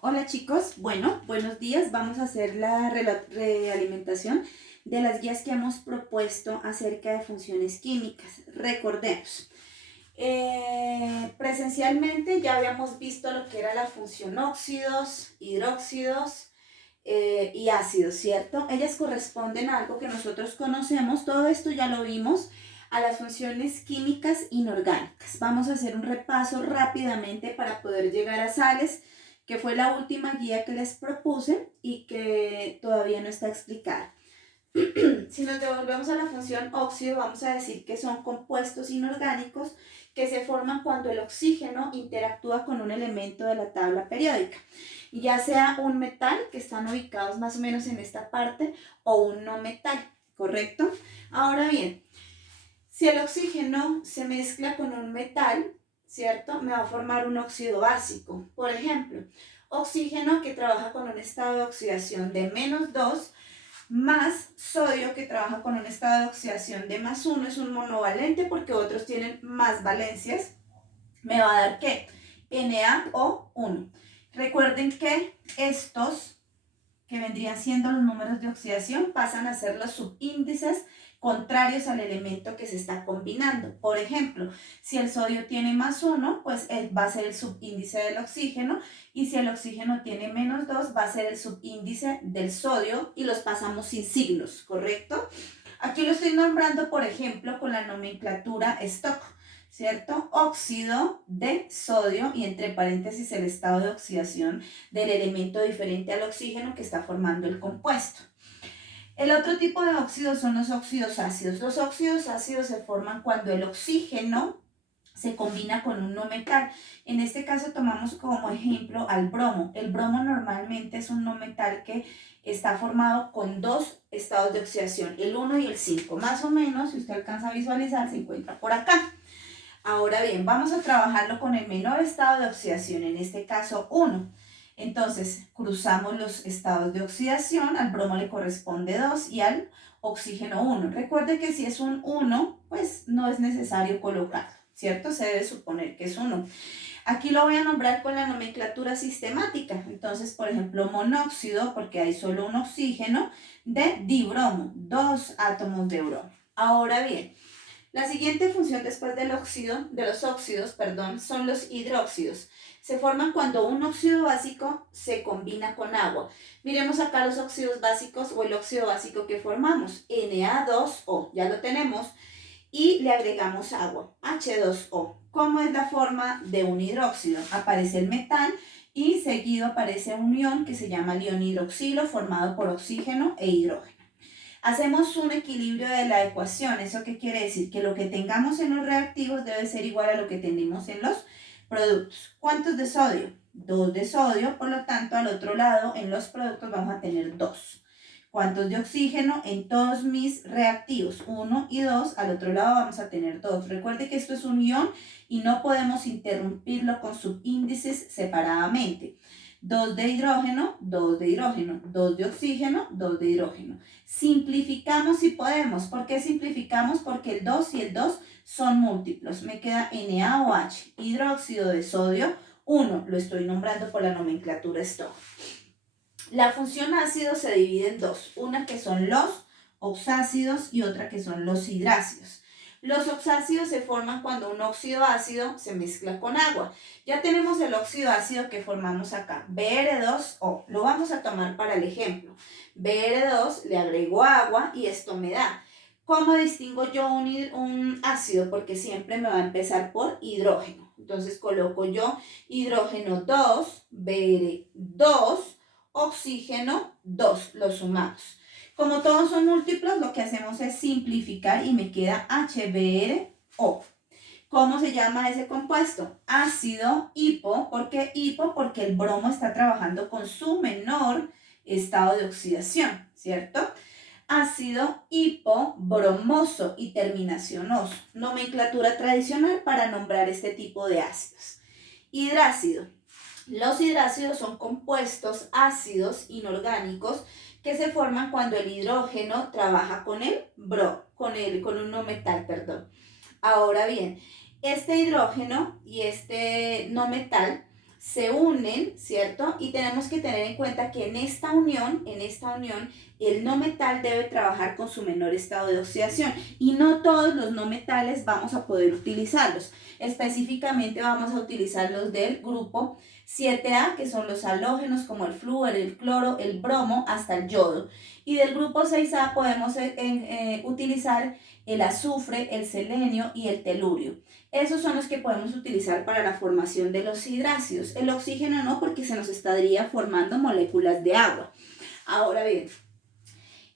Hola chicos, bueno, buenos días. Vamos a hacer la realimentación de las guías que hemos propuesto acerca de funciones químicas. Recordemos, presencialmente ya habíamos visto lo que era la función óxidos, hidróxidos y ácidos, ¿cierto? Ellas corresponden a algo que nosotros conocemos, todo esto ya lo vimos, a las funciones químicas inorgánicas. Vamos a hacer un repaso rápidamente para poder llegar a sales, que fue la última guía que les propuse y que todavía no está explicada. Si nos devolvemos a la función óxido, vamos a decir que son compuestos inorgánicos que se forman cuando el oxígeno interactúa con un elemento de la tabla periódica, ya sea un metal, que están ubicados más o menos en esta parte, o un no metal, ¿correcto? Ahora bien, si el oxígeno se mezcla con un metal, ¿cierto? Me va a formar un óxido básico. Por ejemplo, oxígeno que trabaja con un estado de oxidación de -2 más sodio que trabaja con un estado de oxidación de +1, es un monovalente porque otros tienen más valencias, me va a dar ¿qué? NaO1. Recuerden que estos, que vendrían siendo los números de oxidación, pasan a ser los subíndices contrarios al elemento que se está combinando. Por ejemplo, si el sodio tiene +1, pues va a ser el subíndice del oxígeno, y si el oxígeno tiene -2, va a ser el subíndice del sodio, y los pasamos sin signos, ¿correcto? Aquí lo estoy nombrando, por ejemplo, con la nomenclatura Stock, ¿cierto? Óxido de sodio y entre paréntesis el estado de oxidación del elemento diferente al oxígeno que está formando el compuesto. El otro tipo de óxidos son los óxidos ácidos. Los óxidos ácidos se forman cuando el oxígeno se combina con un no metal. En este caso tomamos como ejemplo al bromo. El bromo normalmente es un no metal que está formado con dos estados de oxidación, el 1 y el 5. Más o menos, si usted alcanza a visualizar, se encuentra por acá. Ahora bien, vamos a trabajarlo con el menor estado de oxidación, en este caso 1. Entonces, cruzamos los estados de oxidación, al bromo le corresponde 2 y al oxígeno 1. Recuerde que si es un 1, pues no es necesario colocarlo, ¿cierto? Se debe suponer que es 1. Aquí lo voy a nombrar con la nomenclatura sistemática. Entonces, por ejemplo, monóxido, porque hay solo un oxígeno, de dibromo, 2 átomos de bromo. Ahora bien, la siguiente función después del óxido, de los óxidos, perdón, son los hidróxidos. Se forman cuando un óxido básico se combina con agua. Miremos acá los óxidos básicos o el óxido básico que formamos, Na2O, ya lo tenemos, y le agregamos agua, H2O. ¿Cómo es la forma de un hidróxido? Aparece el metal y seguido aparece un ion que se llama el ion hidroxilo formado por oxígeno e hidrógeno. Hacemos un equilibrio de la ecuación. ¿Eso qué quiere decir? Que lo que tengamos en los reactivos debe ser igual a lo que tenemos en los productos. ¿Cuántos de sodio? 2 de sodio, por lo tanto al otro lado en los productos vamos a tener 2. ¿Cuántos de oxígeno? En todos mis reactivos, 1 y 2, al otro lado vamos a tener 2. Recuerde que esto es un ion y no podemos interrumpirlo con subíndices separadamente. 2 de hidrógeno, 2 de hidrógeno, 2 de oxígeno, 2 de hidrógeno. Simplificamos si podemos. ¿Por qué simplificamos? Porque el 2 y el 2 son múltiplos. Me queda NaOH, hidróxido de sodio, 1. Lo estoy nombrando por la nomenclatura Stock. La función ácido se divide en dos. Una que son los oxácidos y otra que son los hidrácidos. Los oxácidos se forman cuando un óxido ácido se mezcla con agua. Ya tenemos el óxido ácido que formamos acá, Br2O. Lo vamos a tomar para el ejemplo. Br2, le agrego agua y esto me da. ¿Cómo distingo yo un ácido? Porque siempre me va a empezar por hidrógeno. Entonces coloco yo hidrógeno 2, Br2, oxígeno 2, lo sumamos. Como todos son múltiplos, lo que hacemos es simplificar y me queda HBrO. ¿Cómo se llama ese compuesto? Ácido hipo. ¿Por qué hipo? Porque el bromo está trabajando con su menor estado de oxidación, ¿cierto? Ácido hipobromoso y terminación oso. Nomenclatura tradicional para nombrar este tipo de ácidos. Hidrácido. Los hidrácidos son compuestos ácidos inorgánicos que se forman cuando el hidrógeno trabaja con con un no metal, perdón. Ahora bien, este hidrógeno y este no metal se unen, ¿cierto? Y tenemos que tener en cuenta que en esta unión, el no metal debe trabajar con su menor estado de oxidación y no todos los no metales vamos a poder utilizarlos. Específicamente vamos a utilizar los del grupo 7A, que son los halógenos como el flúor, el cloro, el bromo, hasta el yodo. Y del grupo 6A podemos utilizar el azufre, el selenio y el telurio. Esos son los que podemos utilizar para la formación de los hidrácidos. El oxígeno no, porque se nos estaría formando moléculas de agua. Ahora bien,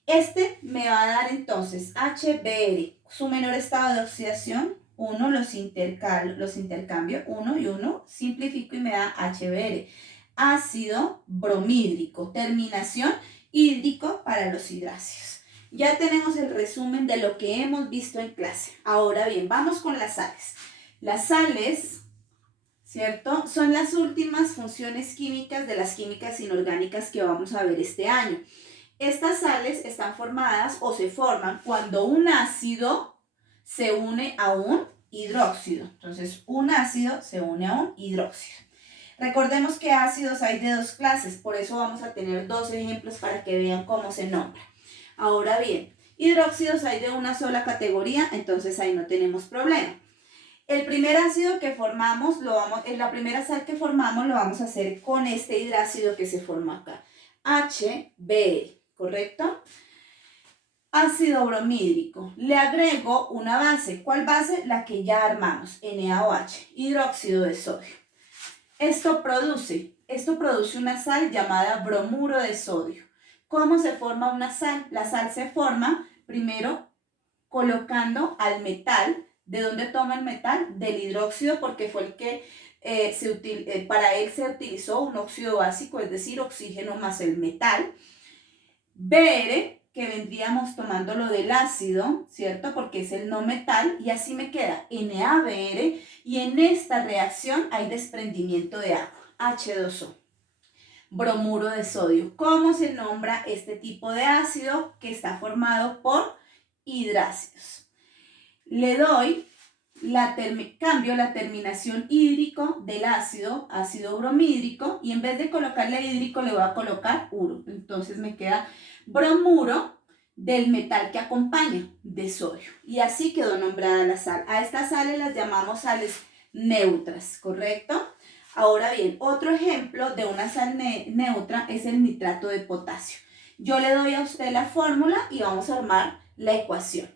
este me va a dar entonces HBr, su menor estado de oxidación, 1, los intercambio, 1 y 1, simplifico y me da HBr. Ácido bromídrico, terminación hídrico para los hidráceos. Ya tenemos el resumen de lo que hemos visto en clase. Ahora bien, vamos con las sales. Las sales, ¿cierto?, son las últimas funciones químicas de las químicas inorgánicas que vamos a ver este año. Estas sales están formadas o se forman cuando un ácido se une a un hidróxido. Entonces, un ácido se une a un hidróxido. Recordemos que ácidos hay de dos clases, por eso vamos a tener dos ejemplos para que vean cómo se nombra. Ahora bien, hidróxidos hay de una sola categoría, entonces ahí no tenemos problema. El primer ácido que formamos, la primera sal que formamos lo vamos a hacer con este hidrácido que se forma acá, HBr, ¿correcto? Ácido bromídrico, le agrego una base. ¿Cuál base? La que ya armamos, NaOH, hidróxido de sodio. Esto produce una sal llamada bromuro de sodio. ¿Cómo se forma una sal? La sal se forma primero colocando al metal. ¿De dónde toma el metal? Del hidróxido, porque fue el que para él se utilizó un óxido básico, es decir, oxígeno más el metal. Br, que vendríamos tomándolo del ácido, ¿cierto? Porque es el no metal, y así me queda NaBr, y en esta reacción hay desprendimiento de agua, H2O. Bromuro de sodio. ¿Cómo se nombra este tipo de ácido que está formado por hidrácidos? Le doy, cambio la terminación hídrico del ácido bromídrico, y en vez de colocarle hídrico le voy a colocar uro. Entonces me queda bromuro del metal que acompaña, de sodio. Y así quedó nombrada la sal. A estas sales las llamamos sales neutras, ¿correcto? Ahora bien, otro ejemplo de una sal neutra es el nitrato de potasio. Yo le doy a usted la fórmula y vamos a armar la ecuación.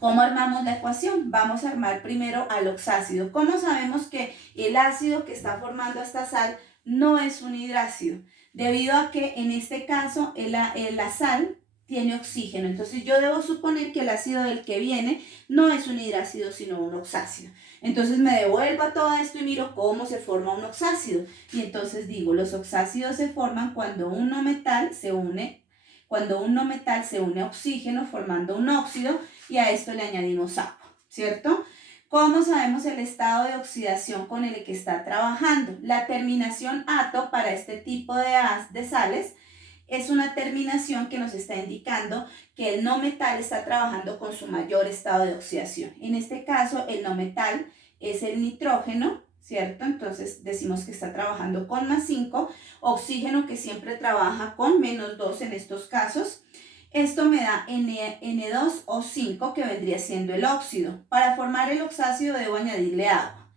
¿Cómo armamos la ecuación? Vamos a armar primero al oxácido. ¿Cómo sabemos que el ácido que está formando esta sal no es un hidrácido? Debido a que en este caso la sal tiene oxígeno. Entonces yo debo suponer que el ácido del que viene no es un hidrácido sino un oxácido. Entonces me devuelvo a todo esto y miro cómo se forma un oxácido. Y entonces digo, los oxácidos se forman cuando un no metal se une a oxígeno formando un óxido, y a esto le añadimos agua, ¿cierto? ¿Cómo sabemos el estado de oxidación con el que está trabajando? La terminación ato para este tipo de sales es una terminación que nos está indicando que el no metal está trabajando con su mayor estado de oxidación. En este caso, el no metal es el nitrógeno, ¿cierto? Entonces decimos que está trabajando con +5, oxígeno que siempre trabaja con -2 en estos casos. Esto me da N2O5, que vendría siendo el óxido. Para formar el oxácido debo añadirle agua.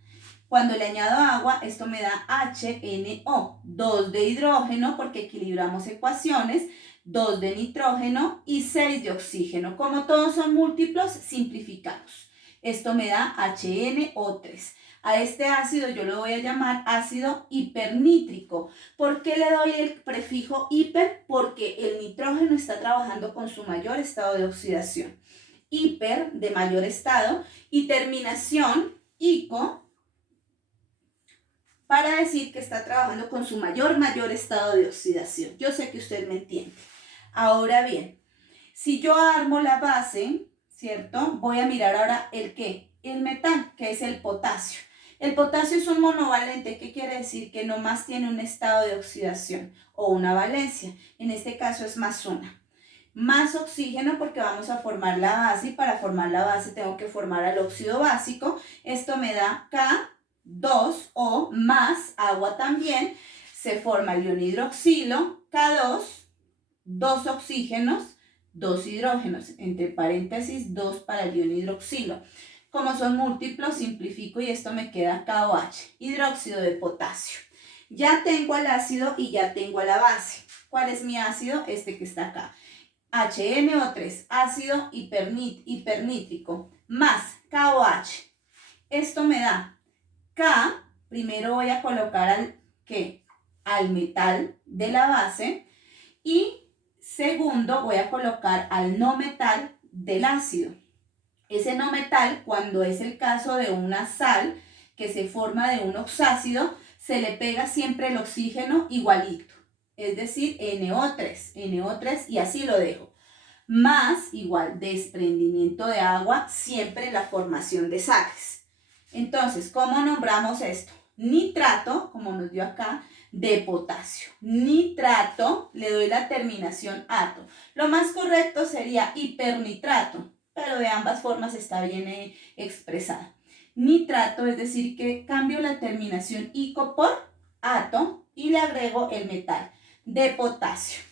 Cuando le añado agua, esto me da HNO, 2 de hidrógeno porque equilibramos ecuaciones, 2 de nitrógeno y 6 de oxígeno. Como todos son múltiplos, simplificamos. Esto me da HNO3. A este ácido yo lo voy a llamar ácido hipernítrico. ¿Por qué le doy el prefijo hiper? Porque el nitrógeno está trabajando con su mayor estado de oxidación. Hiper, de mayor estado, y terminación ico, para decir que está trabajando con su mayor estado de oxidación. Yo sé que usted me entiende. Ahora bien, si yo armo la base, ¿cierto? Voy a mirar ahora el ¿qué? El metal, que es el potasio. El potasio es un monovalente. ¿Qué quiere decir? Que nomás tiene un estado de oxidación o una valencia. En este caso es +1. Más oxígeno porque vamos a formar la base, y para formar la base tengo que formar al óxido básico. Esto me da K 2O más agua también, se forma el ion hidroxilo, K2, 2 oxígenos, 2 hidrógenos, entre paréntesis 2 para el ion hidroxilo. Como son múltiplos, simplifico y esto me queda KOH, hidróxido de potasio. Ya tengo al ácido y ya tengo a la base. ¿Cuál es mi ácido? Este que está acá. HNO3, ácido hipernítrico, más KOH. Esto me da K, primero voy a colocar al metal de la base y segundo voy a colocar al no metal del ácido. Ese no metal, cuando es el caso de una sal que se forma de un oxácido, se le pega siempre el oxígeno igualito, es decir, NO3 y así lo dejo. Más igual desprendimiento de agua, siempre la formación de sales. Entonces, ¿cómo nombramos esto? Nitrato, como nos dio acá, de potasio. Nitrato, le doy la terminación ato. Lo más correcto sería hipernitrato, pero de ambas formas está bien expresada. Nitrato, es decir, que cambio la terminación ico por ato y le agrego el metal de potasio.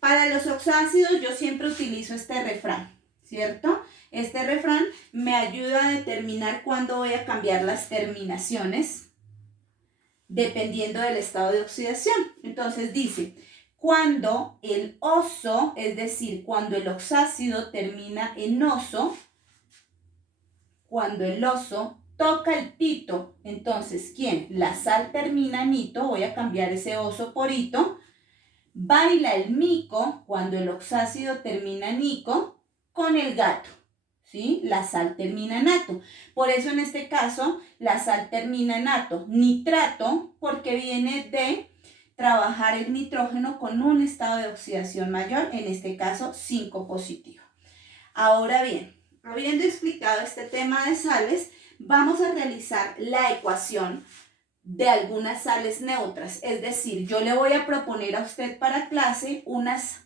Para los oxácidos yo siempre utilizo este refrán, ¿cierto? Este refrán me ayuda a determinar cuándo voy a cambiar las terminaciones dependiendo del estado de oxidación. Entonces dice, cuando el oso, es decir, cuando el oxácido termina en oso, cuando el oso toca el pito, entonces, ¿quién? La sal termina en ito, voy a cambiar ese oso por ito. Baila el mico, cuando el oxácido termina en ico, con el gato, ¿sí? La sal termina en ato. Por eso en este caso, la sal termina en ato. Nitrato, porque viene de trabajar el nitrógeno con un estado de oxidación mayor, en este caso 5 positivo. Ahora bien, habiendo explicado este tema de sales, vamos a realizar la ecuación de algunas sales neutras. Es decir, yo le voy a proponer a usted para clase unos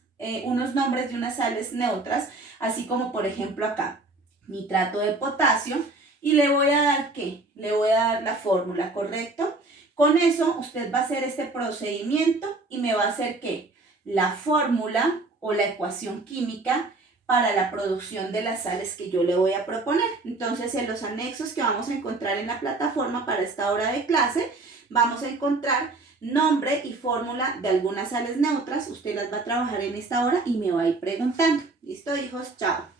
nombres de unas sales neutras, así como por ejemplo acá, nitrato de potasio, y le voy a dar ¿qué? Le voy a dar la fórmula, ¿correcto? Con eso usted va a hacer este procedimiento y me va a hacer ¿qué? La fórmula o la ecuación química para la producción de las sales que yo le voy a proponer. Entonces, en los anexos que vamos a encontrar en la plataforma para esta hora de clase, vamos a encontrar nombre y fórmula de algunas sales neutras. Usted las va a trabajar en esta hora y me va a ir preguntando. ¿Listo, hijos? Chao.